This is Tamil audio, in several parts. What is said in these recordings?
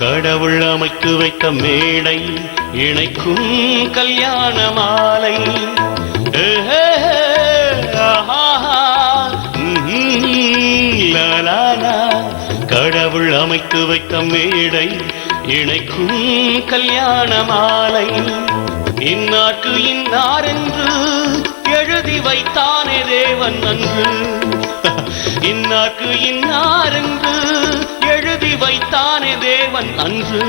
கடவுள் அமைத்து வைத்த மேடை இணைக்கும் கல்யாண மாலை. கடவுள் அமைத்து வைத்த மேடை இணைக்கும் கல்யாண மாலை. இன்னார்க்கு இன்னார் என்று எழுதி வைத்தானே தேவன் அன்று. இன்னார்க்கு இன்னார் என்று எழுதி வைத்தானே தேவன் அன்று.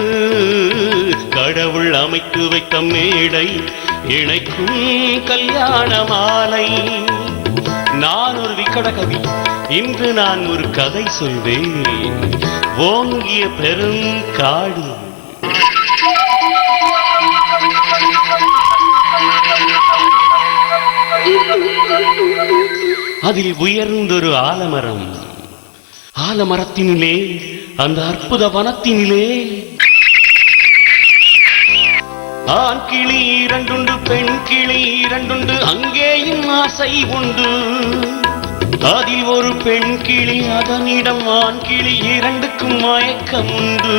கடவுள் அமைத்து வைத்த மேடை இணைக்கும் கல்யாண மாலை. நான் ஒரு விக்கட கவி, இன்று நான் ஒரு கதை சொல்வேன். ஓங்கிய பெரும் காடு, அதில் உயர்ந்தொரு ஆலமரம். ஆலமரத்தினிலே, அந்த அற்புத வனத்தினிலே ஆண் கிளி இரண்டுண்டு, பெண் கிளி இரண்டுண்டு, அங்கேயும் ஆசை உண்டு. அதில் ஒரு பெண் கிளி, அதனிடம் ஆண் கிளி, இரண்டுக்கும் மயக்கம் உண்டு.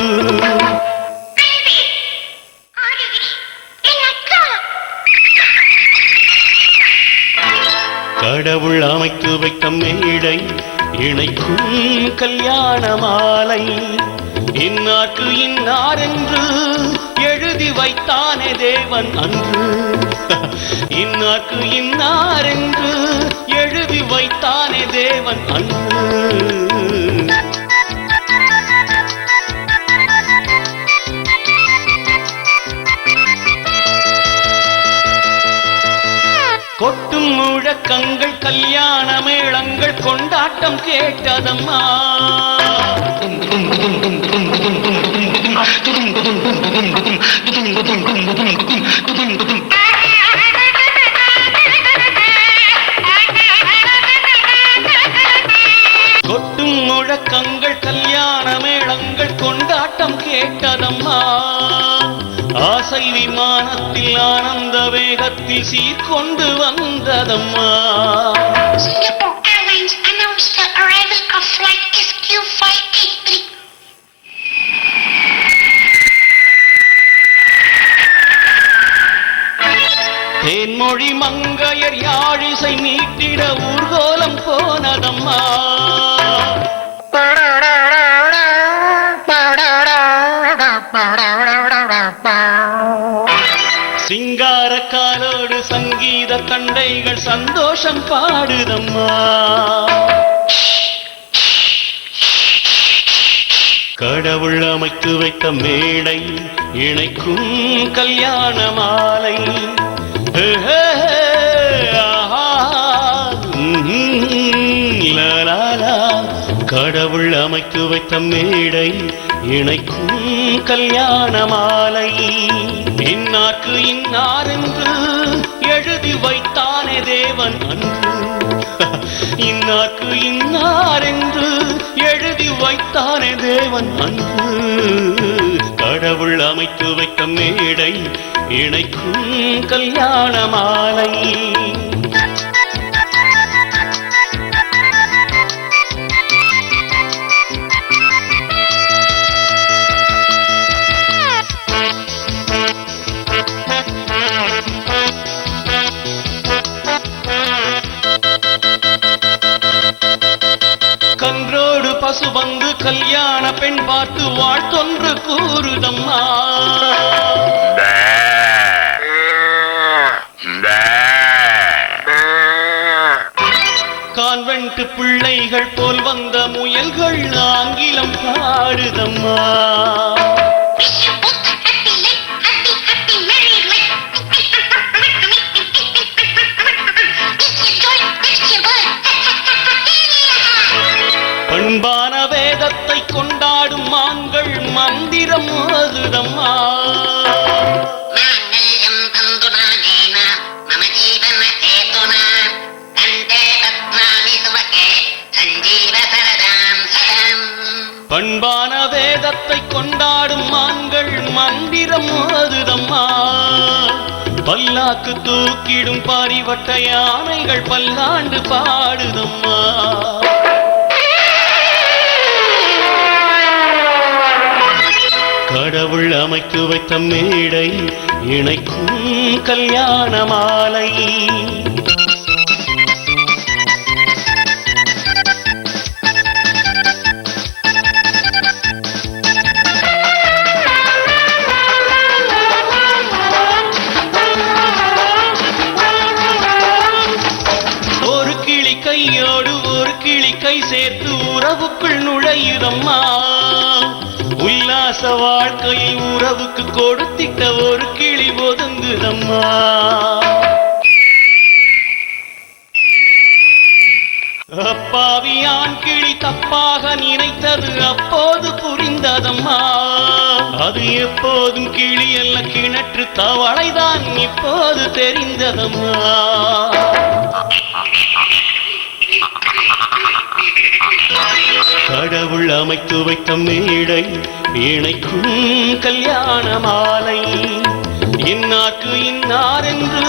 கடவுள் அமைத்து வைத்த மேடை இணைக்கும் கல்யாண மாலை. இன்னார்க்கு இன்னார் என்று எழுதி வைத்தானே தேவன் அன்று. இன்னார்க்கு இன்னார் என்று எழுதி வைத்தானே தேவன் அன்று. கொட்டும் முழக்கங்கள், கல்யாண மேளங்கள், கொண்டாட்டம் கேட்டதம்மா. கொட்டும் முழக்கங்கள், கல்யாண மேளங்கள், கொண்டாட்டம் கேட்டதம்மா. ஆசை விமானத்தில் ஆனந்த வேகத்தில் சீர்கொண்டு வந்ததம்மா. Singapore Airlines announced the arrival of flight SQ583. Thenmozhi மங்கையர் யாழிசை மீட்டிட ஊர்கோலம் போனதம்மா. சிங்கார காலோடு சங்கீத கண்டைகள் சந்தோஷம் பாடுதம்மா. கடவுள் அமைத்து வைத்த மேடை இணைக்கும் கல்யாண மாலை. கடவுள் அமைத்து வைத்த மேடை இணைக்கும் கல்யாண மாலை. இன்னார்க்கு இன்னார் என்று எழுதி வைத்தானே தேவன் அன்று. இன்னார்க்கு இன்னார் என்று எழுதி வைத்தானே தேவன் அன்று. கடவுள் அமைத்து வைத்த மேடை இணைக்கும் கல்யாண மாலை. கன்றோடு பசு வந்து கல்யாண பெண் பார்த்து வாழ்த்தொன்று கூறுதம்மா. கான்வென்ட் பிள்ளைகள் போல் வந்த முயல்கள் ஆங்கிலம் பாடுதம்மா. பண்பான வேதத்தை கொண்டாடும் மான்கள் மந்திரம் ஓதுதம்மா. பண்பான வேதத்தை கொண்டாடும் மான்கள் மந்திரம் ஓதுதம்மா. பல்லாக்கு தூக்கிடும் பாரிவட்ட யானைகள் பல்லாண்டு பாடுதம்மா. கடவுள் அமைத்து வைத்த மேடை இணைக்கும் கல்யாண மாலை. ஒரு கிளி கையோடு ஒரு கிளி கை சேர்த்து உறவுக்குள் நுழையுதம்மா. உல்லாச வாழ்க்கையை உறவுக்கு கொடுத்திட்ட ஒரு கிளி ஒதுங்குதம்மா. அப்பாவியான் கிளி தப்பாக நினைத்தது அப்போது புரிந்ததம்மா. அது எப்போதும் கிளி அல்ல கிணற்று தவளைதான் இப்போது தெரிந்ததம்மா. கடவுள் அமைத்து வைத்த மேடை இணைக்கும் கல்யாண மாலை. இன்னார்க்கு இன்னார் என்று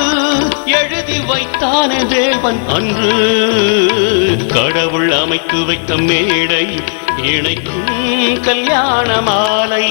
எழுதி வைத்தானே தேவன் அன்று. கடவுள் அமைத்து வைத்த மேடை இணைக்கும் கல்யாண மாலை.